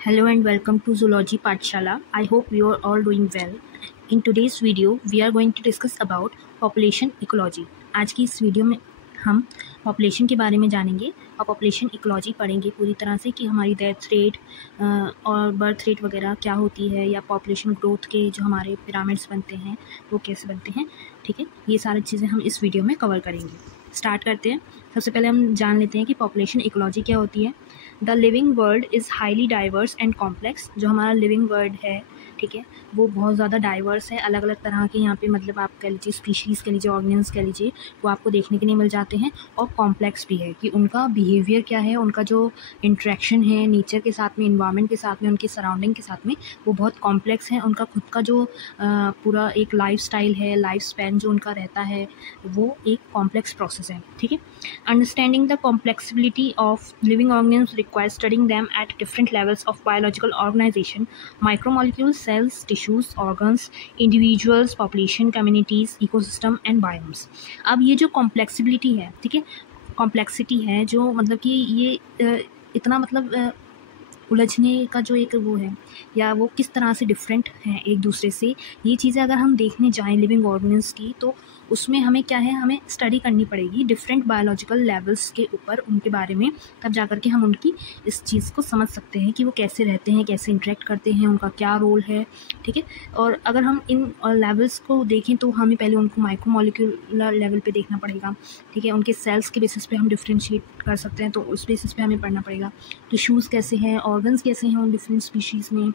Hello and welcome to Zoology Pathshala. I hope you are all doing well. In today's video, we are going to discuss about population ecology. आज की इस video में हम population के बारे में जानेंगे और पॉपुलेशन इकोलॉजी पढ़ेंगे पूरी तरह से कि हमारी डेथ रेट और बर्थ रेट वगैरह क्या होती है या पॉपुलेशन ग्रोथ के जो हमारे पिरामिड्स बनते हैं वो कैसे बनते हैं। ठीक है, ये सारी चीज़ें हम इस वीडियो में कवर करेंगे। स्टार्ट करते हैं। सबसे पहले हम जान लेते हैं कि पॉपुलेशन इकोलॉजी क्या होती है। The living world is highly diverse and complex. जो हमारा लिविंग वर्ल्ड है, ठीक है, वो बहुत ज़्यादा डाइवर्स है। अलग अलग तरह के यहाँ पे मतलब आप कह लीजिए स्पीशीज़ कह लीजिए, ऑर्गेनिज्म कह लीजिए, वो आपको देखने के लिए मिल जाते हैं। और कॉम्प्लेक्स भी है कि उनका बिहेवियर क्या है, उनका जो इंट्रैक्शन है नेचर के साथ में, इन्वायरमेंट के साथ में, उनकी सराउंडिंग के साथ में, वो बहुत कॉम्प्लेक्स है। उनका खुद का जो पूरा एक लाइफ स्टाइल है, लाइफ स्पैन जो उनका रहता है, वो एक कॉम्प्लेक्स प्रोसेस है। ठीक है, understanding the complexibility of living organism requires studing them at different levels of biological organisation, micromolecules, cells, tissues, organs, individuals, population, communities, ecosystem and biomes। अब ये जो कॉम्प्लेक्सिबिलिटी है, ठीक है, कॉम्प्लेक्सिटी है जो मतलब कि ये इतना मतलब उलझने का जो एक वो है या वो किस तरह से डिफरेंट है एक दूसरे से, ये चीज़ें अगर हम देखने जाएँ लिविंग ऑर्गेनिज्म की, तो उसमें हमें क्या है, हमें स्टडी करनी पड़ेगी डिफरेंट बायोलॉजिकल लेवल्स के ऊपर, उनके बारे में। तब जा कर के हम उनकी इस चीज़ को समझ सकते हैं कि वो कैसे रहते हैं, कैसे इंटरेक्ट करते हैं, उनका क्या रोल है। ठीक है, और अगर हम इन लेवल्स को देखें तो हमें पहले उनको माइक्रोमोलिक्यूलर लेवल पे देखना पड़ेगा। ठीक है, उनके सेल्स के बेसिस पे हम डिफ्रेंशिएट कर सकते हैं, तो उस बेसिस पे हमें पढ़ना पड़ेगा। टिश्यूज़ कैसे हैं, ऑर्गन्स कैसे हैं उन डिफरेंट स्पीशीज़ में,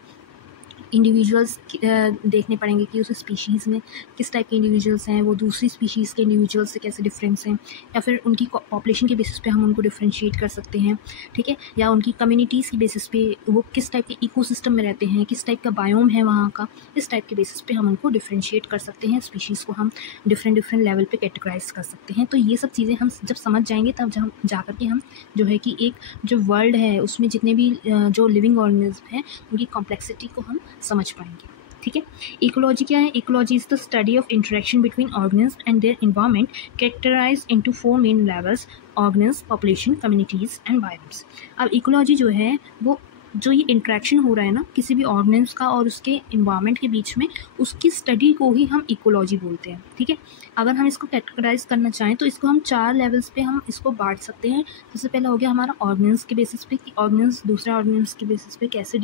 इंडिविजुअल्स देखने पड़ेंगे कि उस स्पीशीज़ में किस टाइप के इंडिविजुअल्स हैं, वो दूसरी स्पीशीज़ के इंडिविजुअल्स से कैसे डिफरेंस हैं, या फिर उनकी पॉपुलेशन के बेसिस पे हम उनको डिफरेंशिएट कर सकते हैं। ठीक है, या उनकी कम्युनिटीज़ की बेसिस पे वो किस टाइप के इकोसिस्टम में रहते हैं, किस टाइप का बायोम है वहाँ का, इस टाइप के बेसिस पे हम उनको डिफरेंशिएट कर सकते हैं। स्पीशीज़ को हम डिफरेंट लेवल पे कैटेगराइज कर सकते हैं। तो ये सब चीज़ें हम जब समझ जाएंगे तब हम जा कर के हम जो है कि एक जो वर्ल्ड है उसमें जितने भी जो लिविंग ऑर्गेनिज्म हैं उनकी कॉम्प्लेक्सिटी को हम समझ पाएंगे। ठीक है, इकोलॉजी क्या है? Ecology is the study of interaction between organism and their environment, characterized into 4 main levels: organism, population, communities and biomes. अब इकोलॉजी जो है वो जो ये इंट्रैक्शन हो रहा है ना किसी भी ऑर्गेनिज्म का और उसके इन्वायरमेंट के बीच में, उसकी स्टडी को ही हम इकोलॉजी बोलते हैं। ठीक है, अगर हम इसको कैटेगराइज करना चाहें तो इसको हम 4 लेवल्स पे हम इसको बांट सकते हैं। सबसे पहला हो गया हमारा ऑर्गेनिज्म के बेसिस पे कि ऑर्गेनिज्म दूसरे ऑर्गेनिज्म के बेसिस पे कैसे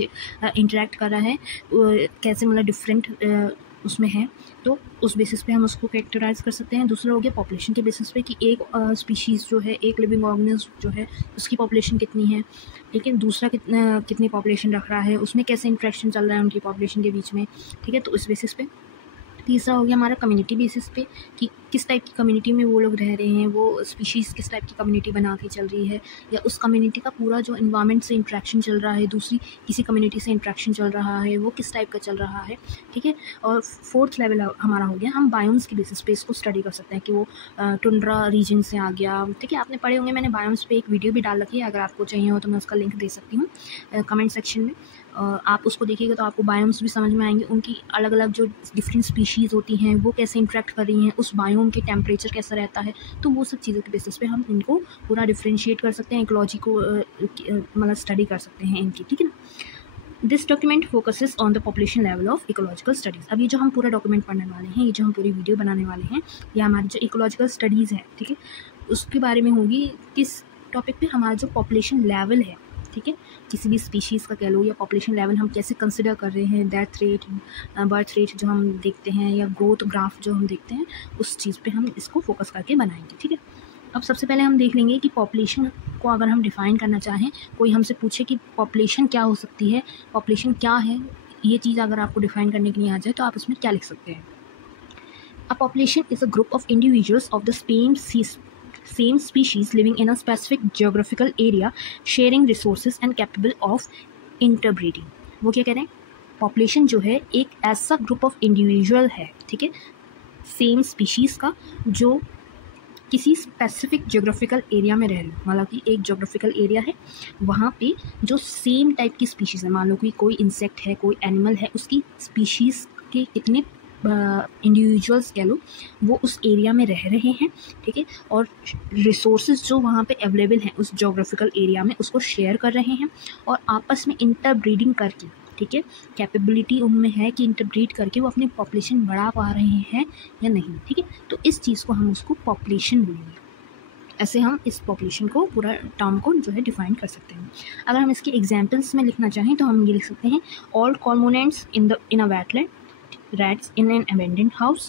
इंटरेक्ट कर रहा है, कैसे मतलब डिफरेंट उसमें है, तो उस बेसिस पे हम उसको कैरेक्टराइज कर सकते हैं। दूसरा हो गया पॉपुलेशन के बेसिस पे कि एक स्पीशीज़ जो है, एक लिविंग ऑर्गेनिज्म जो है, उसकी पॉपुलेशन कितनी है, लेकिन दूसरा कितनी पॉपुलेशन रख रहा है, उसमें कैसे इंट्रैक्शन चल रहा है उनकी पॉपुलेशन के बीच में। ठीक है, तो इस बेसिस पे। तीसरा हो गया हमारा कम्युनिटी बेसिस पे कि किस टाइप की कम्युनिटी में वो लोग रह रहे हैं, वो स्पीशीज़ किस टाइप की कम्युनिटी बना के चल रही है, या उस कम्युनिटी का पूरा जो इन्वायरमेंट से इंट्रैक्शन चल रहा है, दूसरी किसी कम्युनिटी से इंट्रैक्शन चल रहा है, वो किस टाइप का चल रहा है। ठीक है, और फोर्थ लेवल हमारा हो गया हम बायोम्स के बेसिस पे इसको स्टडी कर सकते हैं कि वो टुंड्रा रीजन से आ गया। ठीक है, आपने पढ़े होंगे, मैंने बायोम्स पे एक वीडियो भी डाल रखी है, अगर आपको चाहिए हो तो मैं उसका लिंक दे सकती हूँ कमेंट सेक्शन में। आप उसको देखिएगा तो आपको बायोम्स भी समझ में आएंगे, उनकी अलग अलग जो डिफरेंट स्पीशीज़ होती हैं वो कैसे इंटरेक्ट कर रही हैं, उस बायोम के टेम्परेचर कैसा रहता है, तो वो सब चीज़ों के बेसिस पे हम इनको पूरा डिफरेंशिएट कर सकते हैं, इकोलॉजी को मतलब स्टडी कर सकते हैं इनकी। ठीक है ना, this document focuses on the population level of ecological studies. अब ये जो हम पूरा डॉक्यूमेंट पढ़ने वाले हैं, ये जो हम पूरी वीडियो बनाने वाले हैं, ये हमारी जो इकोलॉजिकल स्टडीज़ है, ठीक है, उसके बारे में होगी। किस टॉपिक पे? हमारा जो पॉपुलेशन लेवल है, ठीक है, किसी भी स्पीशीज़ का कह लो, या पॉपुलेशन लेवल हम कैसे कंसिडर कर रहे हैं, डेथ रेट, बर्थ रेट जो हम देखते हैं, या ग्रोथ ग्राफ जो हम देखते हैं, उस चीज़ पे हम इसको फोकस करके बनाएंगे। ठीक है, अब सबसे पहले हम देख लेंगे कि पॉपुलेशन को अगर हम डिफ़ाइन करना चाहें, कोई हमसे पूछे कि पॉपुलेशन क्या हो सकती है, पॉपुलेशन क्या है, ये चीज़ अगर आपको डिफ़ाइन करने के लिए आ जाए तो आप उसमें क्या लिख सकते हैं? A population is a group of individuals of the same species living in a specific geographical area, sharing resources and capable of interbreeding। वो क्या कह रहे हैं? पॉपुलेशन जो है एक ऐसा ग्रुप ऑफ इंडिविजुअल है, ठीक है, सेम स्पीशीज़ का, जो किसी स्पेसिफिक जोग्राफिकल एरिया में रह रहे, मतलब कि एक जोग्राफिकल एरिया है, वहाँ पे जो सेम टाइप की स्पीशीज़ है, मान लो कि कोई इंसेक्ट है, कोई एनिमल है, उसकी स्पीशीज़ के कितने इंडिविजुअल्स कह लो वो उस एरिया में रह रहे हैं, ठीक है, और रिसोर्सेज जो वहाँ पे अवेलेबल हैं उस जोग्राफिकल एरिया में उसको शेयर कर रहे हैं और आपस में इंटरब्रीडिंग करके, ठीक है, कैपेबिलिटी उनमें है कि इंटरब्रीड करके वो अपनी पॉपुलेशन बढ़ा पा रहे हैं या नहीं, ठीक है। तो इस चीज़ को हम उसको पॉपुलेशन बोलेंगे। ऐसे हम इस पॉपुलेशन को पूरा टर्म को जो है डिफाइन कर सकते हैं। अगर हम इसके एग्जांपल्स में लिखना चाहें तो हम ये लिख सकते हैं all components in a wetland, rats in an abandoned house,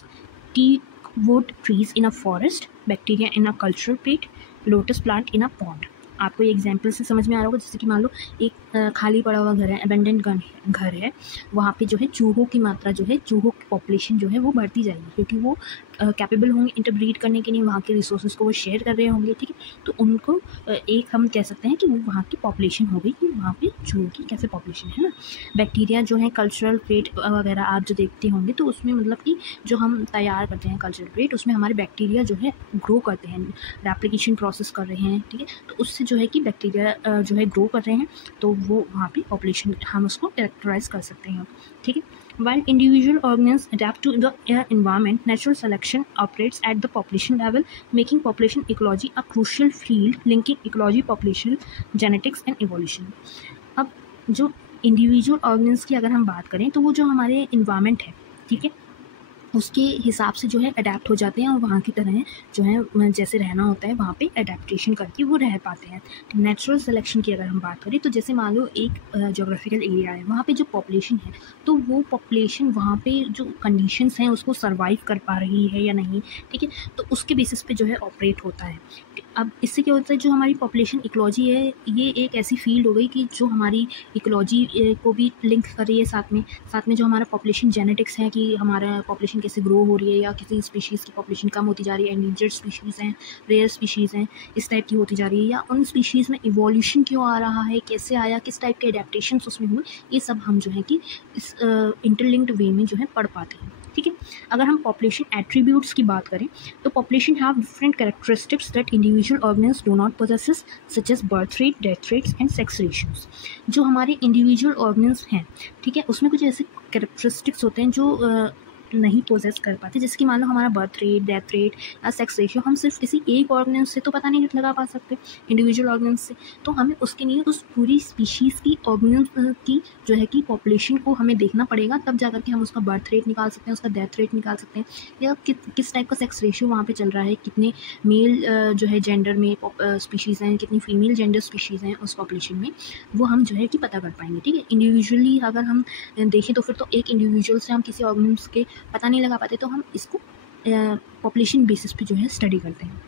tea wood trees in a forest, bacteria in a cultural pit, lotus plant in a pond। आपको ये एग्जाम्पल से समझ में आ रहा होगा। जैसे कि मान लो एक खाली पड़ा हुआ घर है, अबेंडेंट घर है, वहाँ पे जो है चूहों की मात्रा जो है, चूहों की पॉपुलेशन जो है वो बढ़ती जाएगी क्योंकि वो कैपेबल होंगे इंटरब्रीड करने के लिए, वहाँ के रिसोर्सेज को वो शेयर कर रहे होंगे, ठीक है। तो उनको एक हम कह सकते हैं कि वो वहाँ की पॉपुलेशन हो गई कि वहाँ पे चूहों की कैसे पॉपुलेशन है ना। बैक्टीरिया जो है कल्चरल प्लेट वगैरह आप जो देखते होंगे तो उसमें मतलब कि जो हम तैयार करते हैं कल्चरल प्लेट, उसमें हमारे बैक्टीरिया जो है ग्रो करते हैं, रेप्लिकेशन प्रोसेस कर रहे हैं, ठीक है। तो उससे जो है कि बैक्टीरिया जो है ग्रो कर रहे हैं तो वो वहाँ पे पॉपुलेशन हम उसको कैरेक्टराइज कर सकते हैं, ठीक है। While individual organisms adapt to the environment, natural selection operates at the population level, making population ecology a crucial field linking ecology, population genetics and evolution। अब जो इंडिविजुअल ऑर्गेनिज्म की अगर हम बात करें तो वो जो हमारे इन्वायरमेंट है, ठीक है, उसके हिसाब से जो है अडेप्ट हो जाते हैं और वहाँ की तरह जो है जैसे रहना होता है वहाँ पे अडेप्टेशन करके वो रह पाते हैं। नेचुरल सिलेक्शन की अगर हम बात करें तो जैसे मान लो एक जोग्राफिकल एरिया है, वहाँ पे जो पॉपुलेशन है तो वो पॉपुलेशन वहाँ पे जो कंडीशंस हैं उसको सर्वाइव कर पा रही है या नहीं, ठीक है, तो उसके बेसिस पे जो है ऑपरेट होता है। अब इससे क्या होता है, जो हमारी पॉपुलेशन इकोलॉजी है ये एक ऐसी फील्ड हो गई कि जो हमारी इकोलॉजी को भी लिंक कर रही है साथ में जो हमारा पॉपुलेशन जेनेटिक्स है कि हमारा पॉपुलेशन कैसे ग्रो हो रही है या किसी स्पीशीज़ की पॉपुलेशन कम होती जा रही है, एंडेंजर्ड स्पीशीज़ हैं, रेयर स्पीशीज़ हैं, इस टाइप की होती जा रही है, या उन स्पीशीज़ में इवोल्यूशन क्यों आ रहा है, कैसे आया, किस टाइप के एडेप्टेशंस उसमें हुए, ये सब हम जो है कि इस इंटरलिंक्ड वे में जो है पढ़ पाते हैं, ठीक है। अगर हम पॉपुलेशन एट्रीब्यूट्स की बात करें तो population have different characteristics that individual organism do not possesses such as birth rate, death rates and sex ratios. जो हमारे इंडिविजुअल ऑर्गेनिज्म हैं, ठीक है, उसमें कुछ ऐसे कैरेक्टरिस्टिक्स होते हैं जो नहीं पोजेस कर पाते, जैसे कि मान लो हमारा बर्थ रेट, डेथ रेट या सेक्स रेशियो हम सिर्फ किसी एक ऑर्गेनिज्म से तो पता नहीं लगा पा सकते, इंडिविजुअल ऑर्गेनिज्म से, तो हमें उसके लिए उस पूरी स्पीशीज़ की ऑर्गेनिज्म की जो है कि पॉपुलेशन को हमें देखना पड़ेगा, तब जा करके हम उसका बर्थ रेट निकाल सकते हैं, उसका डेथ रेट निकाल सकते हैं, या किस टाइप का सेक्स रेशियो वहाँ पे चल रहा है, कितने मेल जो है जेंडर में स्पीशीज़ हैं, कितनी फीमेल जेंडर स्पीशीज़ हैं उस पॉपुलेशन में, वो हम जो है कि पता कर पाएंगे, ठीक है। इंडिविजुअली अगर हम देखें तो फिर तो एक इंडिविजुअल से हम किसी ऑर्गेनिज्म के पता नहीं लगा पाते, तो हम इसको पॉपुलेशन बेसिस पे जो है स्टडी करते हैं।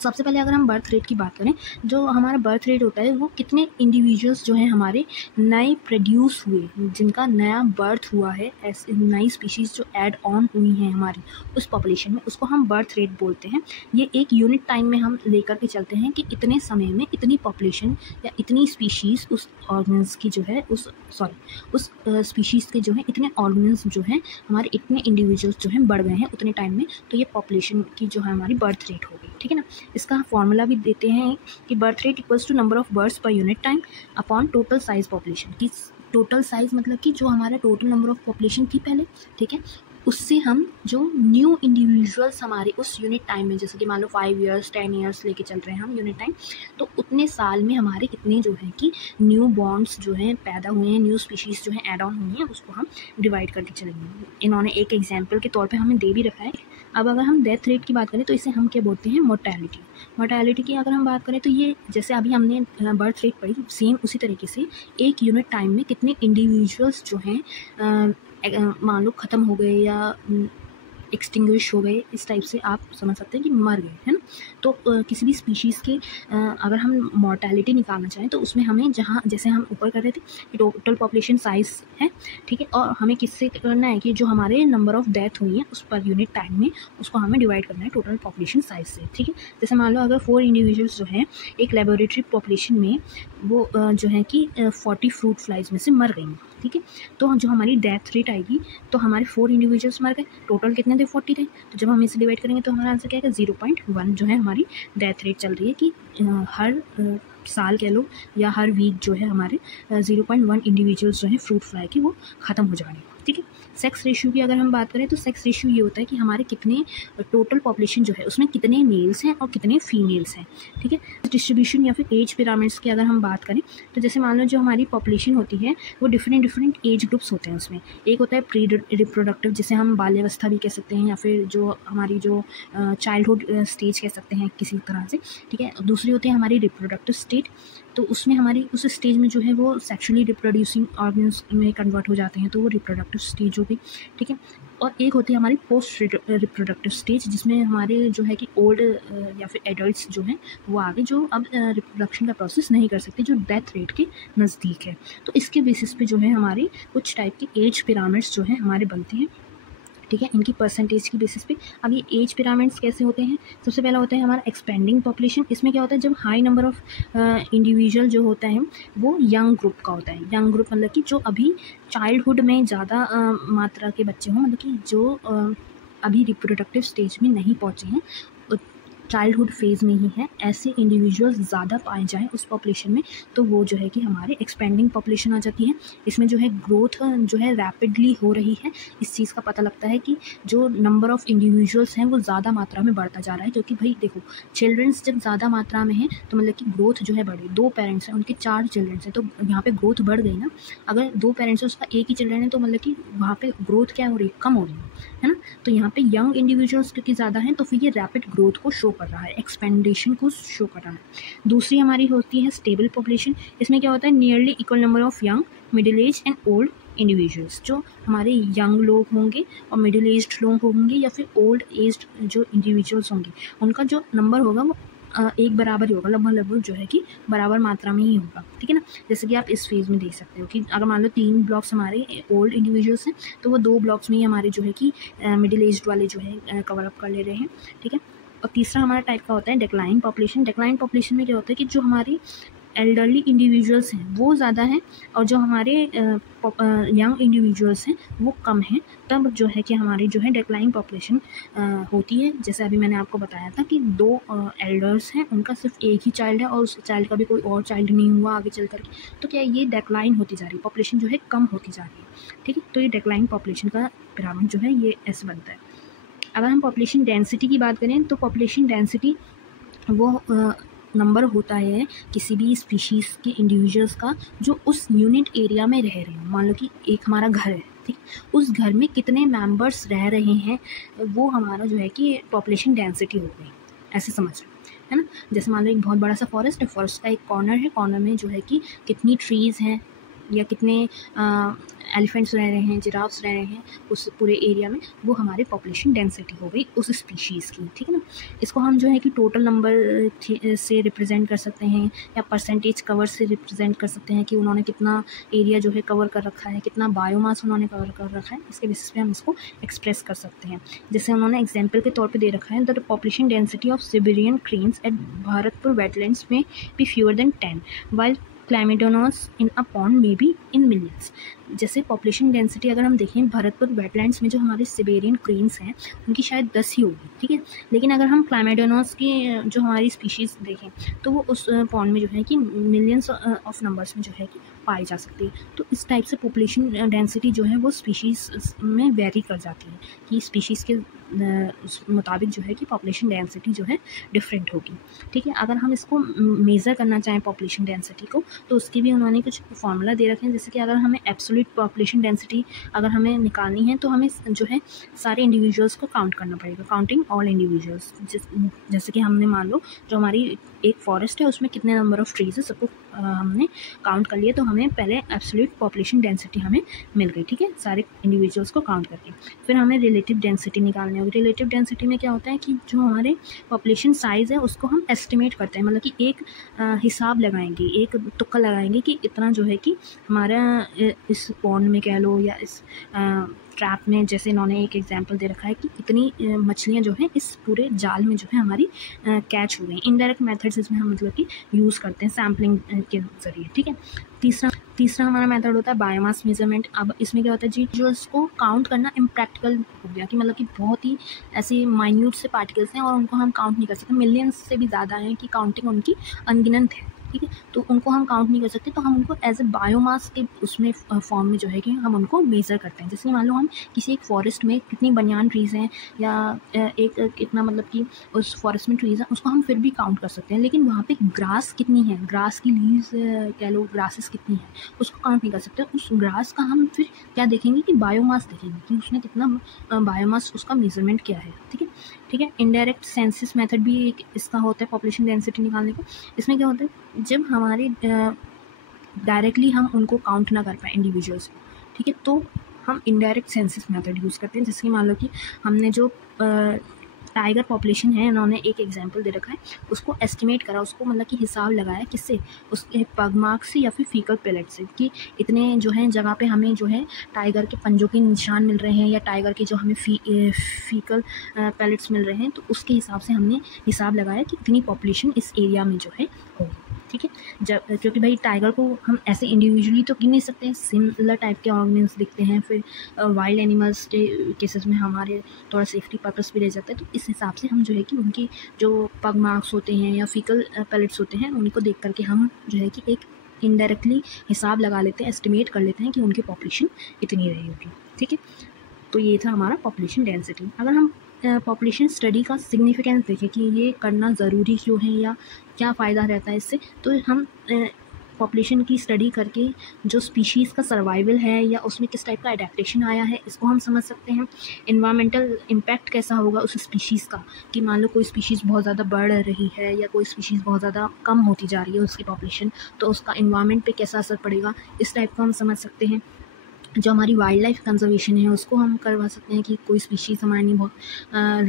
सबसे पहले अगर हम बर्थ रेट की बात करें, जो हमारा बर्थ रेट होता है वो कितने इंडिविजुअल्स जो हैं हमारे नए प्रोड्यूस हुए, जिनका नया बर्थ हुआ है, ऐसे नई स्पीशीज़ जो ऐड ऑन हुई हैं हमारी उस पॉपुलेशन में, उसको हम बर्थ रेट बोलते हैं। ये एक यूनिट टाइम में हम लेकर के चलते हैं कि इतने समय में इतनी पॉपुलेशन या इतनी स्पीशीज़ उस ऑर्गेनिज्म की जो है उस स्पीशीज़ के जो है इतने ऑर्गेनिज्म जो हैं हमारे, इतने इंडिविजुअल्स जो हैं बढ़ गए हैं उतने टाइम में, तो ये पॉपुलेशन की जो है हमारी बर्थ रेट हो गई, ठीक है ना। इसका फॉर्मूला भी देते हैं कि birth rate equals to number of births per unit time upon total size population, की टोटल साइज मतलब कि जो हमारा टोटल नंबर ऑफ पॉपुलेशन थी पहले, ठीक है, उससे हम जो न्यू इंडिविजुअल्स हमारे उस यूनिट टाइम में, जैसे कि मान लो 5 ईयर्स 10 ईयर्स लेके चल रहे हैं हम यूनिट टाइम, तो उतने साल में हमारे कितने जो है कि न्यू बॉन्ड्स जो हैं पैदा हुए हैं, न्यू स्पीशीज़ जो हैं ऐड ऑन हुई हैं, उसको हम डिवाइड करके चलेंगे। इन्होंने एक एग्जाम्पल के तौर पे हमें दे भी रखा है। अब अगर हम डेथ रेट की बात करें तो इसे हम क्या बोलते हैं, मोर्टेलिटी। मोर्टेलिटी की अगर हम बात करें तो ये जैसे अभी हमने बर्थ रेट पढ़ी, सेम उसी तरीके से एक यूनिट टाइम में कितने इंडिविजुअल्स जो हैं मान लो ख़त्म हो गए या एक्सटिंग्विश हो गए, इस टाइप से आप समझ सकते हैं कि मर गए, है ना। तो किसी भी स्पीशीज़ के अगर हम मॉर्टेलिटी निकालना चाहें तो उसमें हमें जहाँ जैसे हम ऊपर कर रहे थे कि टोटल पॉपुलेशन साइज़ है, ठीक है, और हमें किससे करना है कि जो हमारे नंबर ऑफ़ डेथ हुई है उस पर यूनिट टाइम में उसको हमें डिवाइड करना है टोटल पॉपुलेशन साइज़ से, ठीक है। जैसे मान लो अगर 4 इंडिविजुअल्स जो हैं एक लेबोरेटरी पॉपुलेशन में वो जो है कि 40 फ्रूट फ्लाइज में से मर गई, ठीक है, तो जो हमारी डेथ रेट आएगी तो हमारे 4 इंडिविजुअल्स मर गए, टोटल कितने थे, 40 थे, तो जब हम इसे डिवाइड करेंगे तो हमारा आंसर क्या है, 0.1 जो है हमारी डेथ रेट चल रही है कि हर साल कह लो या हर वीक जो है हमारे 0.1 इंडिविजुअल्स जो है फ्रूट फ्लाई के वो ख़त्म हो जाएंगे, ठीक है। सेक्स रेशियो की अगर हम बात करें तो सेक्स रेशियो ये होता है कि हमारे कितने टोटल पॉपुलेशन जो है उसमें कितने मेल्स हैं और कितने फीमेल्स हैं, ठीक है। डिस्ट्रीब्यूशन या फिर एज पिरामिड्स की अगर हम बात करें तो जैसे मान लो जो हमारी पॉपुलेशन होती है वो डिफरेंट एज ग्रुप्स होते हैं। उसमें एक होता है प्री रिप्रोडक्टिव, जिसे हम बाल्यावस्था भी कह सकते हैं, या फिर जो हमारी जो चाइल्डहुड स्टेज कह सकते हैं किसी तरह से, ठीक है। दूसरी होती है हमारी रिप्रोडक्टिव स्टेट, तो उसमें हमारी उस स्टेज में जो है वो सेक्सुअली रिप्रोड्यूसिंग ऑर्गन्स में कन्वर्ट हो जाते हैं, तो वो रिप्रोडक्टिव स्टेज हो गई, ठीक है। और एक होती है हमारी पोस्ट रिप्रोडक्टिव स्टेज, जिसमें हमारे जो है कि ओल्ड या फिर एडल्ट्स जो हैं वो आगे जो अब रिप्रोडक्शन का प्रोसेस नहीं कर सकते, जो डेथ रेट के नज़दीक है। तो इसके बेसिस पे जो है हमारी कुछ टाइप के एज पिरामिड्स जो है हमारे बनते हैं, ठीक है, इनकी परसेंटेज की बेसिस पे। अब ये एज पिरामिड्स कैसे होते हैं? सबसे पहला होता है हमारा एक्सपेंडिंग पॉपुलेशन। इसमें क्या होता है, जब हाई नंबर ऑफ इंडिविजुअल जो होता है वो यंग ग्रुप का होता है। यंग ग्रुप मतलब कि जो अभी चाइल्डहुड में ज़्यादा मात्रा के बच्चे हों, मतलब कि जो अभी रिप्रोडक्टिव स्टेज में नहीं पहुँचे हैं, चाइल्डहुड फेज़ में ही है, ऐसे इंडिविजुअल्स ज़्यादा पाए जाएँ उस पॉपुलेशन में, तो वो जो है कि हमारे एक्सपेंडिंग पॉपुलेशन आ जाती है। इसमें जो है ग्रोथ जो है रैपिडली हो रही है। इस चीज़ का पता लगता है कि जो नंबर ऑफ़ इंडिविजुअल्स हैं वो ज़्यादा मात्रा में बढ़ता जा रहा है, क्योंकि भाई देखो, चिल्ड्रंस जब ज़्यादा मात्रा में हैं तो मतलब कि ग्रोथ जो है बढ़ी। 2 पेरेंट्स हैं, उनके 4 चिल्ड्रंस हैं, तो यहाँ पे ग्रोथ बढ़ गई ना। अगर 2 पेरेंट्स हैं, उसका एक ही चिल्ड्रन है, तो मतलब कि वहाँ पे ग्रोथ क्या हो रही है, कम हो रही है ना। तो यहाँ पे यंग इंडिविजुअल्स क्योंकि ज़्यादा हैं, तो फिर ये रैपिड ग्रोथ को शो कर रहा है, एक्सपेंडेशन को शो कर रहा है। दूसरी हमारी होती है स्टेबल पॉपुलेशन। इसमें क्या होता है, nearly equal number of young, middle age and old individuals. जो हमारे यंग लोग होंगे और मिडिल एज्ड लोग होंगे या फिर ओल्ड एज्ड जो इंडिविजुअल्स होंगे, उनका जो नंबर होगा वो एक बराबर ही होगा, लगभग जो है कि बराबर मात्रा में ही होगा, ठीक है ना। जैसे कि आप इस फेज़ में देख सकते हो कि अगर मान लो 3 ब्लॉक्स हमारे ओल्ड इंडिविजुअल्स हैं, तो वो 2 ब्लॉक्स में ही हमारे जो है कि मिडिल एज्ड वाले जो है कवर अप कर ले रहे हैं, ठीक है। और तीसरा हमारा टाइप का होता है डिक्लाइन पॉपुलेशन। डिक्लाइन पॉपुलेशन में क्या होता है कि जो हमारी एल्डरली इंडिविजुअल्स हैं वो ज़्यादा हैं और जो हमारे यंग इंडिविजुअल्स हैं वो कम हैं, तब जो है कि हमारी जो है डिक्लाइन पॉपुलेशन होती है। जैसे अभी मैंने आपको बताया था कि 2 एल्डर्स हैं, उनका सिर्फ एक ही चाइल्ड है और उस चाइल्ड का भी कोई और चाइल्ड नहीं हुआ आगे चल कर के, तो क्या ये डिक्लाइन होती जा रही है, पॉपुलेशन जो है कम होती जा रही है, ठीक है। तो ये डिक्लाइन पॉपुलेशन का पिरामिड जो है ये ऐसे बनता है। अगर हम पॉपुलेशन डेंसिटी की बात करें तो पॉपुलेशन डेंसिटी वो नंबर होता है किसी भी स्पीशीज़ के इंडिविजुअल्स का जो उस यूनिट एरिया में रह रहे हैं। मान लो कि एक हमारा घर है, ठीक, उस घर में कितने मेंबर्स रह रहे हैं, वो हमारा जो है कि पॉपुलेशन डेंसिटी हो गई, ऐसे समझ लो, है ना। जैसे मान लो एक बहुत बड़ा सा फॉरेस्ट है, फॉरेस्ट का एक कॉर्नर है, कॉर्नर में जो है कि कितनी ट्रीज़ हैं या कितने एलिफेंट्स रह रहे हैं, जिराफ्स रह रहे हैं उस पूरे एरिया में, वो हमारे पॉपुलेशन डेंसिटी हो गई उस स्पीशीज़ की, ठीक है ना। इसको हम जो है कि टोटल नंबर से रिप्रेजेंट कर सकते हैं या परसेंटेज कवर से रिप्रेजेंट कर सकते हैं कि उन्होंने कितना एरिया जो है कवर कर रखा है, कितना बायोमास उन्होंने कवर कर रखा है, इसके बेसिस पे हम इसको एक्सप्रेस कर सकते हैं। जैसे उन्होंने एग्जाम्पल के तौर पर दे रखा है, the population density of Siberian cranes at Bharatpur wetlands में be fewer than 10 while chlamydomonas in a pond में भी इन मिलियंस। जैसे पॉपुलेशन डेंसिटी अगर हम देखें भारतपुर वेटलैंड्स में जो हमारे सिबेरियन क्रेन्स हैं उनकी शायद 10 ही होगी, ठीक है। लेकिन अगर हम क्लाइमेडोनोस की जो हमारी स्पीशीज़ देखें तो वो उस पॉन्ड में जो है कि मिलियंस ऑफ नंबर्स में जो है कि पाई जा सकती है। तो इस टाइप से पॉपुलेशन डेंसिटी जो है वो स्पीशीज़ में वेरी कर जाती है कि स्पीशीज़ के मुताबिक जो है कि पॉपुलेशन डेंसिटी जो है डिफरेंट होगी, ठीक है। अगर हम इसको मेज़र करना चाहें पॉपुलेशन डेंसिटी को, तो उसकी भी उन्होंने कुछ फार्मूला दे रखे हैं। जैसे कि अगर हमें एब्सोल्यूट पॉपुलेशन डेंसिटी अगर हमें निकालनी है तो हमें जो है सारे इंडिविजुअल्स को काउंट करना पड़ेगा, काउंटिंग ऑल इंडिविजुअल्स। जैसे कि हमने मान लो जो हमारी एक फॉरेस्ट है उसमें कितने नंबर ऑफ़ ट्रीज़ है, सबको हमने काउंट कर लिए, तो हमें पहले एब्सोल्यूट पॉपुलेशन डेंसिटी हमें मिल गई, ठीक है, सारे इंडिविजुअल्स को काउंट करके। फिर हमें रिलेटिव डेंसिटी निकालनी होगी। रिलेटिव डेंसिटी में क्या होता है कि जो हमारे पॉपुलेशन साइज़ है उसको हम एस्टिमेट करते हैं, मतलब कि एक हिसाब लगाएंगे, एक तुक्का लगाएंगे कि इतना जो है कि हमारा इस पॉन्ड में कह लो या इस ट्रैप में, जैसे इन्होंने एक एग्जांपल दे रखा है कि इतनी मछलियाँ जो हैं इस पूरे जाल में जो है हमारी कैच हो गई। इनडायरेक्ट मेथड्स इसमें हम मतलब कि यूज़ करते हैं सैम्पलिंग के ज़रिए, ठीक है। तीसरा हमारा मेथड होता है बायोमास मेजरमेंट। अब इसमें क्या होता है जी, जो इसको काउंट करना इम्प्रैक्टिकल हो गया कि मतलब कि बहुत ही ऐसे माइन्यूट से पार्टिकल्स हैं और उनको हम काउंट नहीं कर सकते, मिलियंस से भी ज़्यादा हैं कि काउंटिंग उनकी अनगिनत है, ठीक है। तो उनको हम काउंट नहीं कर सकते, तो हम उनको एज ए बायोमास के उसमें फॉर्म में जो है कि हम उनको मेज़र करते हैं। जैसे मान लो हम किसी एक फॉरेस्ट में कितनी बनियान ट्रीज़ हैं या एक कितना मतलब कि उस फॉरेस्ट में ट्रीज़ हैं, उसको हम फिर भी काउंट कर सकते हैं। लेकिन वहाँ पे ग्रास कितनी है, ग्रास की लीव्स कह लो, ग्रासेस कितनी है, उसको काउंट नहीं कर सकते। उस ग्रास का हम फिर क्या देखेंगे कि बायोमास देखेंगे कि उसने कितना बायोमास, उसका मेजरमेंट क्या है। ठीक है। इनडायरेक्ट सेंसस मेथड भी एक इसका होता है पॉपुलेशन डेंसिटी निकालने का। इसमें क्या होता है, जब हमारे डायरेक्टली हम उनको काउंट ना कर पाए इंडिविजुअल्स को, ठीक है, तो हम इनडायरेक्ट सेंसस मेथड यूज़ करते हैं। जैसे कि मान लो कि हमने जो टाइगर पॉपुलेशन है, उन्होंने एक एग्जांपल दे रखा है, उसको एस्टिमेट करा, उसको मतलब कि हिसाब लगाया किससे, उसके पग मार्क से या फिर फीकल पैलेट से, कि इतने जो है जगह पे हमें जो है टाइगर के पंजों के निशान मिल रहे हैं या टाइगर के जो हमें फीकल पैलेट्स मिल रहे हैं, तो उसके हिसाब से हमने हिसाब लगाया कि इतनी पॉपुलेशन इस एरिया में जो है होगी। ठीक है। जब क्योंकि भाई टाइगर को हम ऐसे इंडिविजुअली तो गिन नहीं सकते, सिमिलर टाइप के ऑर्गेनिल्स दिखते हैं, फिर वाइल्ड एनिमल्स के केसेस में हमारे थोड़ा सेफ्टी पर्पस भी रह जाता है। तो इस हिसाब से हम जो है कि उनकी जो पग मार्क्स होते हैं या फीकल पैलेट्स होते हैं, उनको देख करके हम जो है कि एक इनडायरेक्टली हिसाब लगा लेते हैं, एस्टिमेट कर लेते हैं कि उनकी पॉपुलेशन इतनी रहेगी। ठीक है। तो ये था हमारा पॉपुलेशन डेंसिटी। अगर हम पॉपुलेशन स्टडी का सिग्निफिकेंस देखें कि ये करना ज़रूरी क्यों है या क्या फ़ायदा रहता है इससे, तो हम पॉपुलेशन की स्टडी करके जो स्पीशीज़ का सर्वाइवल है या उसमें किस टाइप का एडेप्टेशन आया है, इसको हम समझ सकते हैं। इन्वायरमेंटल इम्पैक्ट कैसा होगा उस स्पीशीज़ का, कि मान लो कोई स्पीशीज़ बहुत ज़्यादा बढ़ रही है या कोई स्पीशीज़ बहुत ज़्यादा कम होती जा रही है उसकी पॉपुलेशन, तो उसका इन्वायरमेंट पे कैसा असर पड़ेगा, इस टाइप का हम समझ सकते हैं। जो हमारी वाइल्ड लाइफ कंजर्वेशन है, उसको हम करवा सकते हैं कि कोई स्पीशीज़ हमारे लिए बहुत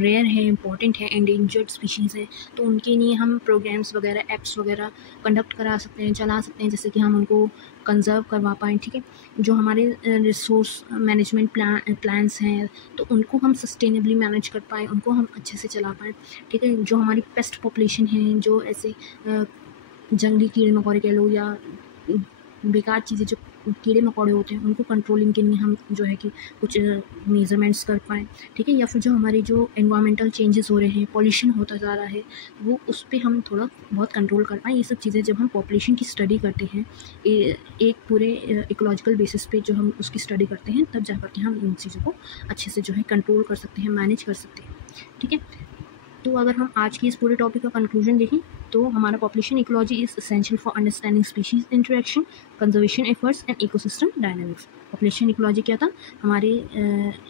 रेयर है, इंपॉर्टेंट है, एंडेंजर्ड स्पीशीज़ है, तो उनके लिए हम प्रोग्राम्स वगैरह, एक्ट्स वगैरह कंडक्ट करा सकते हैं, चला सकते हैं, जैसे कि हम उनको कंजर्व करवा पाएँ। ठीक है। जो हमारे रिसोर्स मैनेजमेंट प्लान्स हैं, तो उनको हम सस्टेनेबली मैनेज कर पाएँ, उनको हम अच्छे से चला पाएँ। ठीक है। जो हमारी पेस्ट पॉपुलेशन है, जो ऐसे जंगली कीड़े मकोड़े कह लो या बेकार चीज़ें जो कीड़े मकोड़े होते हैं, उनको कंट्रोलिंग के लिए हम जो है कि कुछ मेजरमेंट्स कर पाएँ। ठीक है। या फिर जो हमारे जो एनवायरमेंटल चेंजेस हो रहे हैं, पॉल्यूशन होता जा रहा है, वो उस पे हम थोड़ा बहुत कंट्रोल कर पाएँ। ये सब चीज़ें जब हम पॉपुलेशन की स्टडी करते हैं, एक पूरे इकोलॉजिकल बेसिस पे जो हम उसकी स्टडी करते हैं, तब जा कर के हम इन चीज़ों को अच्छे से जो है कंट्रोल कर सकते हैं, मैनेज कर सकते हैं। ठीक है। तो अगर हम आज की इस पूरे टॉपिक का कंक्लूजन देखें, तो हमारा population ecology is essential for understanding species interaction, conservation efforts and ecosystem dynamics. Population ecology क्या था, हमारे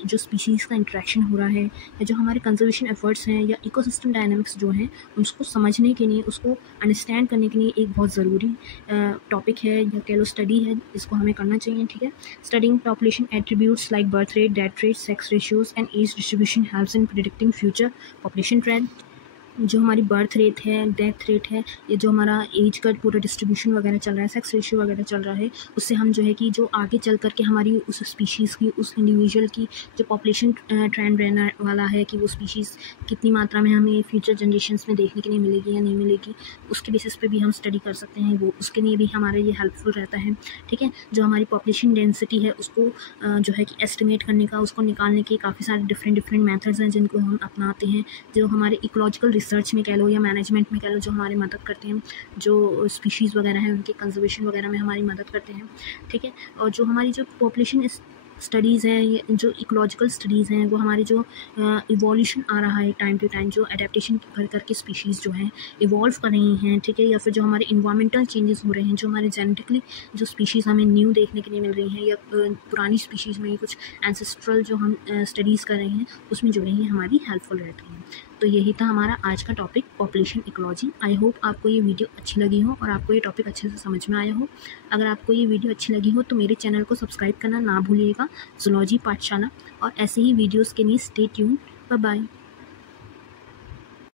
जो स्पीशीज़ का इंटरेक्शन हो रहा है या जो हमारे कंजर्वेशन एफर्ट्स हैं या इकोसिस्टम डायनामिक्स जो हैं, उसको समझने के लिए, उसको अंडरस्टैंड करने के लिए एक बहुत ज़रूरी टॉपिक है या कह लो स्टडी है, इसको हमें करना चाहिए। ठीक है। Studying population attributes like birth rate, death rate, sex ratios and age distribution helps in predicting future population trend. जो हमारी बर्थ रेट है, डेथ रेट है, ये जो हमारा एज का पूरा डिस्ट्रीब्यूशन वगैरह चल रहा है, सेक्स रेशियो वगैरह चल रहा है, उससे हम जो है कि जो आगे चल कर के हमारी उस स्पीशीज़ की, उस इंडिविजुअल की जो पॉपुलेशन ट्रेंड रहने वाला है, कि वो स्पीशीज़ कितनी मात्रा में हमें फ्यूचर जनरेशन्स में देखने के लिए मिलेगी या नहीं मिलेगी, उसके बेसिस पे भी हम स्टडी कर सकते हैं। वो उसके लिए भी हमारे लिए हेल्पफुल रहता है। ठीक है। जो हमारी पॉपुलेशन डेंसिटी है, उसको जो है कि एस्टिमेट करने का, उसको निकालने के काफ़ी सारे डिफरेंट मेथड्स हैं जिनको हम अपनाते हैं, जो हमारे इकोलॉजिकल रिसर्च में कह लो या मैनेजमेंट में कह लो, जो हमारी मदद करते हैं, जो स्पीशीज़ वगैरह हैं उनके कंजर्वेशन वगैरह में हमारी मदद करते हैं। ठीक है। और जो हमारी जो पॉपुलेशन स्टडीज़ हैं, ये जो इकोलॉजिकल स्टडीज़ हैं, वो हमारी जो इवोल्यूशन आ रहा है टाइम टू टाइम, जो एडेप्टेशन कर करके स्पीशीज़ जो हैं इवॉल्व कर रही हैं। ठीक है। या फिर जो हमारे इन्वायरमेंटल चेंजेस हो रहे हैं, जो हमारे जेनेटिकली जो स्पीशीज़ हमें न्यू देखने के लिए मिल रही हैं, या पुरानी स्पीशीज़ में कुछ एंसेस्ट्रल जो हम स्टडीज़ कर रहे हैं, उसमें जो है हमारी हेल्पफुल रहती हैं। तो यही था हमारा आज का topic, population ecology. I hope आपको ये वीडियो अच्छी लगी हो और आपको ये टॉपिक अच्छे से समझ में आया हो। अगर आपको ये वीडियो अच्छी लगी हो तो मेरे चैनल को सब्सक्राइब करना ना भूलिएगा, ज़ूलॉजी पाठशाला, और ऐसे ही वीडियोज़ के लिए स्टे ट्यून। Bye bye.